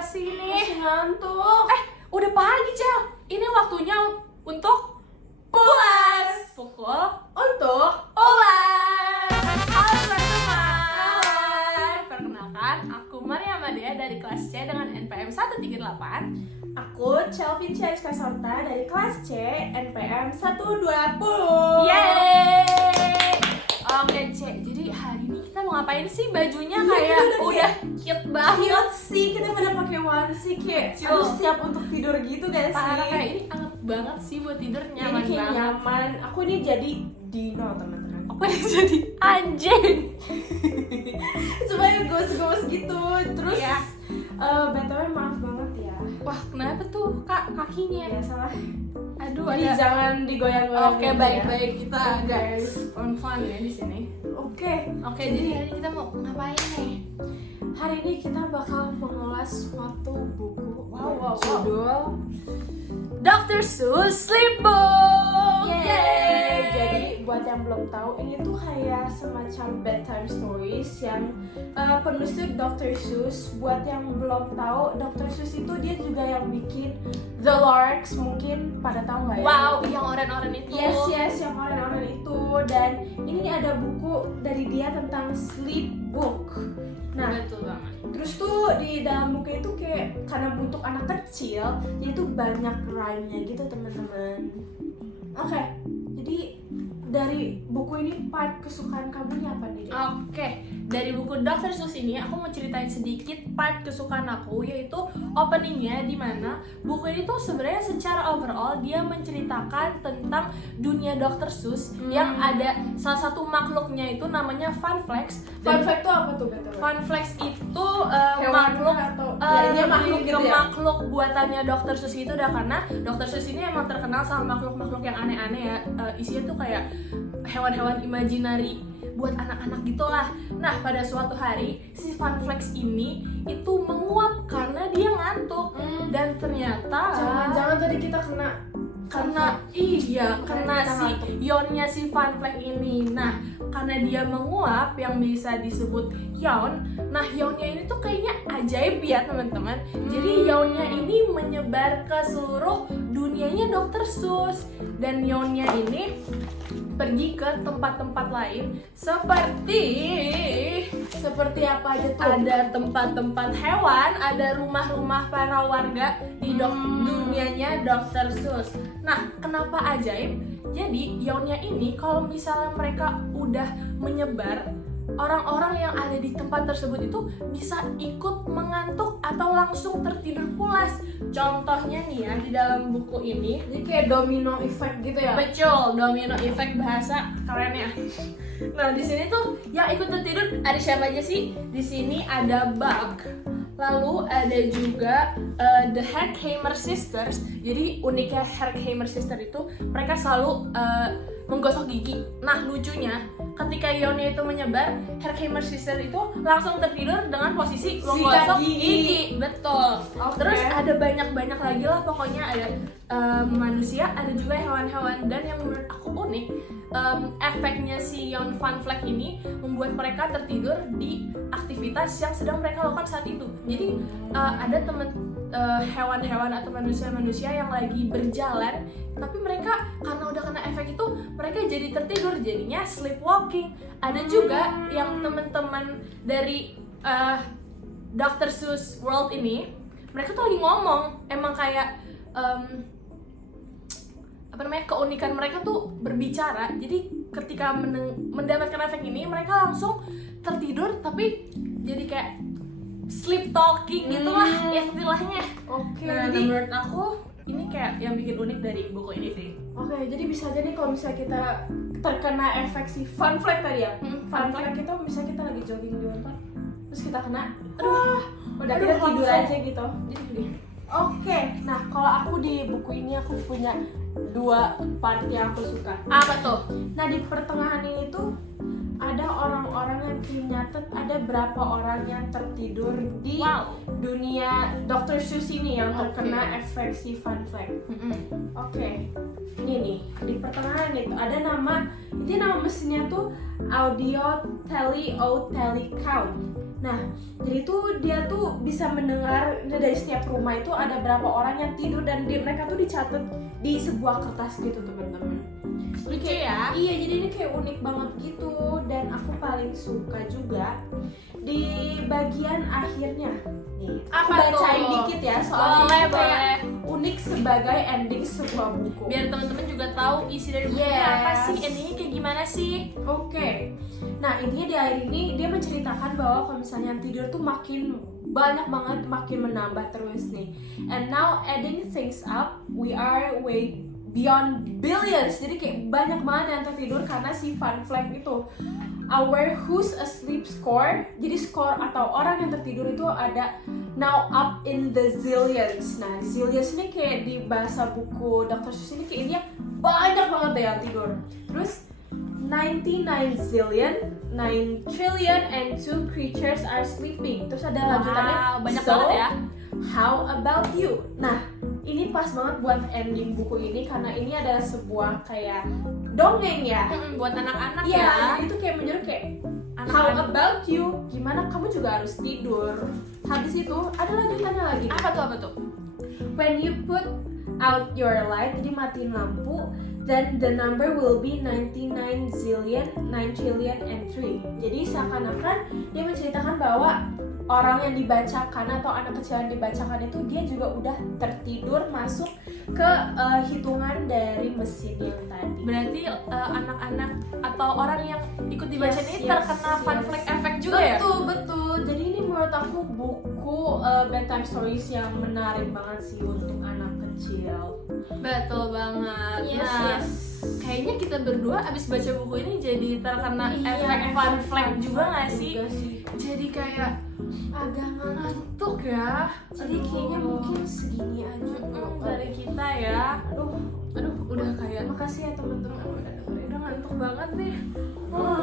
kenapa sih ini? Masih ngantuk. Udah pagi, Cel. Ini waktunya untuk pulas. Pukul Untuk ulas. Halo teman-teman. Perkenalkan, aku Maria Madea dari kelas C dengan NPM 138. aku Chelvin Chariska Sorta dari kelas C NPM 120. Yeay. Oke, C. Jadi hari ini kita mau ngapain sih? Bajunya Iya, kayak kita udah udah cute banget. Cute sih, kita pada pakai onesie kayak Cute. harus siap untuk tidur gitu gak sih? Parah, kayak ini anget banget sih buat tidur, Ini nyaman kayak banget. nyaman. Aku ini jadi dino teman-teman. Aku ini jadi anjing. Supaya gos-gos gitu. Terus Iya. BTW maaf banget ya. Wah, kenapa tuh Kak kakinya? Biasalah. Aduh, Jadi ada. jangan digoyang-goyang. Oke, gitu ya. baik-baik, kita agak fun ya di sini. Oke. Oke, jadi hari ini kita mau ngapain nih? Hari ini kita bakal mengulas suatu buku Wow. judul Dr. Seuss Sleep Book. Yeay. Jadi buat yang belum tahu, ini tuh kayak semacam bedtime stories yang penulis tuh Dr. Seuss. Buat yang belum tahu, Dr. Seuss itu dia juga yang bikin The Larks, mungkin pada tahu nggak ya? Wow, yang oren-oren itu. Yes, yang orang-orang itu. Dan ini ada buku dari dia tentang sleep book. Nah, Betul banget. terus tuh di dalam buku itu kayak karena untuk anak kecil, jadi tuh banyak rhyme-nya gitu teman-teman. Oke, jadi dari buku ini part kesukaan kamu apa nih? Oke, dari buku Dr. Seuss ini aku mau ceritain sedikit part kesukaan aku, yaitu openingnya, di mana buku ini tuh sebenarnya secara overall dia menceritakan tentang dunia Dr. Seuss yang ada salah satu makhluknya itu namanya Funflex. Fun fact tuh apa tuh betul? Funflex itu Hewan makhluk atau ya, dia makhluk gitu ya? makhluk buatannya Dr. Seuss itu udah, karena Dr. Seuss ini emang terkenal sama makhluk-makhluk yang aneh-aneh ya. Isinya tuh kayak hewan-hewan imajinari buat anak-anak gitulah. Nah, pada suatu hari si Funflex ini itu menguap karena dia ngantuk dan ternyata Jangan-jangan tadi kita kena kena kita si ngantuk. ionnya si Funflex ini. Nah, karena dia menguap yang bisa disebut ion. Nah, ionnya ini tuh kayaknya ajaib ya teman-teman. Jadi ionnya ini menyebar ke seluruh dunianya Dr. Seuss, dan ionnya ini pergi ke tempat-tempat lain seperti apa aja tuh? ada tempat-tempat hewan, ada rumah-rumah para warga di dunianya Dr. Seuss. Nah, kenapa ajaib? Jadi ionnya ini kalau misalnya mereka udah menyebar, orang-orang yang ada di tempat tersebut itu bisa ikut mengantuk atau langsung tertidur pulas. Contohnya nih ya, di dalam buku ini, Jadi kayak domino effect gitu ya? betul, domino effect bahasa kerennya. Nah, di sini tuh yang ikut tertidur ada siapa aja sih? Di sini ada Bug, lalu ada juga The Herkheimer Sisters. Jadi uniknya Herkheimer Sisters itu mereka selalu menggosok gigi. Nah, lucunya ketika ionnya itu menyebar, Herkheimer Sisters itu langsung tertidur dengan posisi menggosok gigi. Betul. Oke. Terus ada banyak lagi lah, pokoknya ada manusia, ada juga hewan-hewan. Dan yang menurut aku unik, efeknya si ion Funflex ini membuat mereka tertidur di aktivitas yang sedang mereka lakukan saat itu. Jadi ada hewan-hewan atau manusia-manusia yang lagi berjalan, tapi mereka karena udah kena efek itu, mereka jadi tertidur, jadinya sleepwalking. Ada juga yang teman-teman dari Dr. Seuss World ini, mereka tuh lagi ngomong, emang kayak keunikan mereka tuh berbicara. Jadi ketika mendapatkan efek ini, mereka langsung tertidur, tapi jadi kayak sleep talking gitulah istilahnya. Oke, Nah, jadi menurut aku ini kayak yang bikin unik dari buku ini sih. oke, jadi bisa jadi kalau misalnya kita terkena efek si Funflex tadi ya. Funflex itu misalnya kita lagi jogging di hutan, terus kita kena, udah kita tidur langsung. aja gitu. Jadi gini. Oke, nah kalau aku di buku ini aku punya dua part yang aku suka. Apa tuh? Nah, di pertengahan ini tuh ada orang-orang Fun nyatet ada berapa orang yang tertidur di Wow. dunia Dr. Seuss ini yang Oke. terkena efek si Fun Fact. Oke, ini nih di pertengahan itu ada nama, ini nama mesinnya tuh Audio Telecount. Nah, jadi tuh dia tuh bisa mendengar dari setiap rumah itu ada berapa orang yang tidur dan mereka tuh dicatat di sebuah kertas gitu teman-teman. Lucu ya. Iya, jadi ini kayak unik banget gitu dan aku paling suka juga di bagian akhirnya. Nih, aku Apa bacain tuh? dikit ya soalnya Boleh, itu kayak boleh. unik sebagai ending sebuah buku. Biar teman-teman juga tahu isi dari bukunya Yes. apa sih, endingnya kayak gimana sih. Oke. Nah, intinya di akhir ini dia menceritakan bahwa kalau misalnya tidur tuh makin banyak banget, makin menambah terus nih. And now adding things up, we are way beyond billions. Jadi kayak banyak banget yang tertidur karena si Fun Fact itu. Our who's asleep score. Jadi skor atau orang yang tertidur itu ada now up in the zillions. Nah, zillions ini kayak di bahasa buku Dr. Seuss ini kayak dia banyak banget deh yang tidur. Terus 99 zillion, 9 trillion, and 2 creatures are sleeping. Terus ada lanjutannya. Wow, banyak So, banget ya. how about you? Nah, ini pas banget buat ending buku ini karena ini adalah sebuah kayak dongeng ya. Buat anak-anak Iya, ya. jadi itu kayak menyuruh kayak how Anak-anak. about you? Gimana kamu juga harus tidur. Habis itu ada lanjutannya lagi. Apa tuh? When you put out your light, jadi matiin lampu, then the number will be 99 zillion, 9 trillion, and 3. Jadi seakan-akan dia menceritakan bahwa orang yang dibacakan atau anak kecil yang dibacakan itu dia juga udah tertidur masuk ke hitungan dari mesin yang tadi. Berarti anak-anak atau orang yang ikut dibaca ini terkena fun fact effect juga ya? Betul. Jadi ini menurut aku buku bedtime stories yang menarik banget sih untuk anak kecil. Betul banget. Yes, Nah, yes. kayaknya kita berdua abis baca buku ini jadi terkena Iya, efek fun fact juga nggak sih? juga sih. Jadi kayak agak ngantuk ya. Jadi kayaknya mungkin segini aja dari kita ya. Aduh, Aduh, udah kayak makasih ya teman-teman. udah ngantuk banget nih. Oh,